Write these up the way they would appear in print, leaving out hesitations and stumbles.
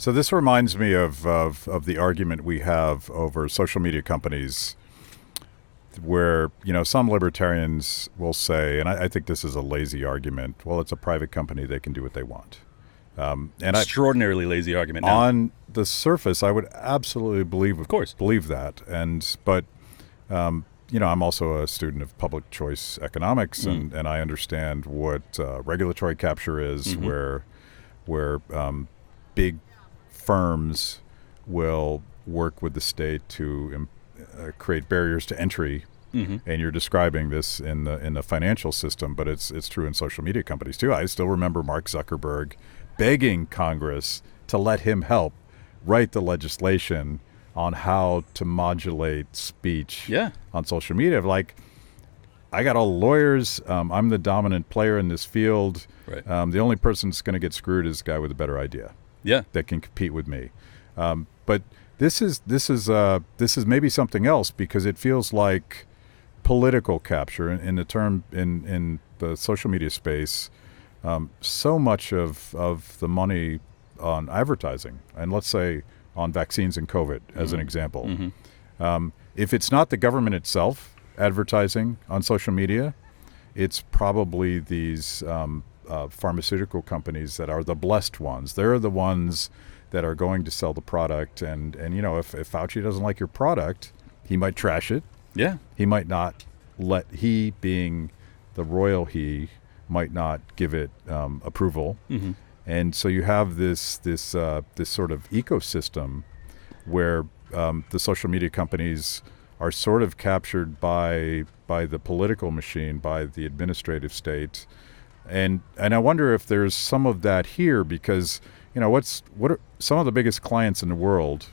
So this reminds me of the argument we have over social media companies where, some libertarians will say, and I think this is a lazy argument, well, it's a private company, they can do what they want. Extraordinarily lazy argument now. On the surface, I would absolutely believe that. But I'm also a student of public choice economics, and I understand what regulatory capture is, where big firms will work with the state to create barriers to entry. And you're describing this in the financial system, but it's true in social media companies too. I still remember Mark Zuckerberg begging Congress to let him help write the legislation on how to modulate speech on social media. Like, I got all the lawyers. I'm the dominant player in this field. Right. The only person that's going to get screwed is the guy with a better idea. That can compete with me. But this is maybe something else, because it feels like political capture in the social media space. So much of the money on advertising, and let's say on vaccines and COVID as an example, if it's not the government itself advertising on social media, it's probably these pharmaceutical companies that are the blessed ones. They're the ones that are going to sell the product, and if Fauci doesn't like your product, he might trash it. He might not he being the royal he might not give it approval. And so you have this sort of ecosystem where the social media companies are sort of captured by the political machine, by the administrative state. And I wonder if there's some of that here, because what are some of the biggest clients in the world,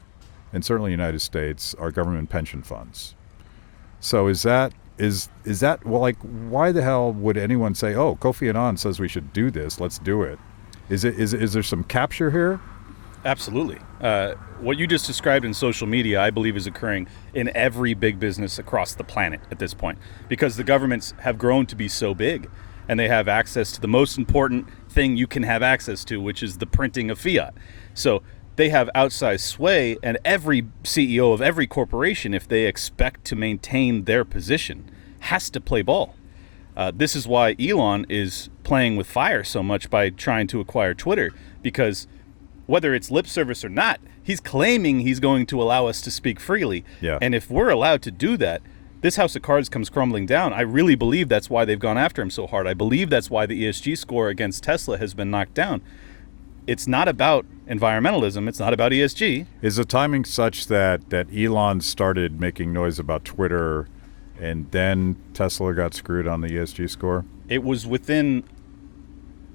and certainly the United States, are government pension funds. So is that well, like, why the hell would anyone say, oh, Kofi Annan says we should do this, let's do it? Is there some capture here? Absolutely. What you just described in social media, I believe, is occurring in every big business across the planet at this point, because the governments have grown to be so big, and they have access to the most important thing you can have access to, which is the printing of fiat. So they have outsized sway, and every CEO of every corporation, if they expect to maintain their position, has to play ball. This is why Elon is playing with fire so much by trying to acquire Twitter, because whether it's lip service or not, he's claiming he's going to allow us to speak freely. And if we're allowed to do that, this house of cards comes crumbling down. I really believe that's why they've gone after him so hard. I believe that's why the ESG score against Tesla has been knocked down. It's not about environmentalism. It's not about ESG. Is the timing such that Elon started making noise about Twitter, and then Tesla got screwed on the ESG score? It was within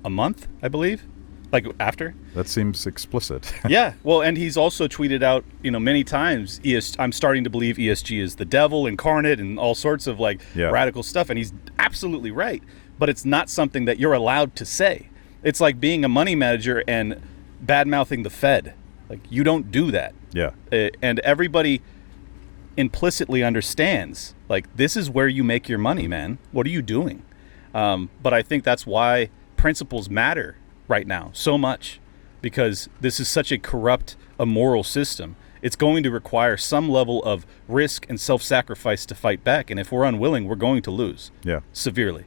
a month, I believe, like after. That seems explicit. Yeah, well, and he's also tweeted out, many times, I'm starting to believe ESG is the devil incarnate and all sorts of radical stuff, and he's absolutely right. But it's not something that you're allowed to say. It's like being a money manager and bad-mouthing the Fed. Like, you don't do that. And everybody implicitly understands, this is where you make your money, man. What are you doing? But I think that's why principles matter right now so much, because this is such a corrupt, immoral system. It's going to require some level of risk and self-sacrifice to fight back. And if we're unwilling, we're going to lose. Severely.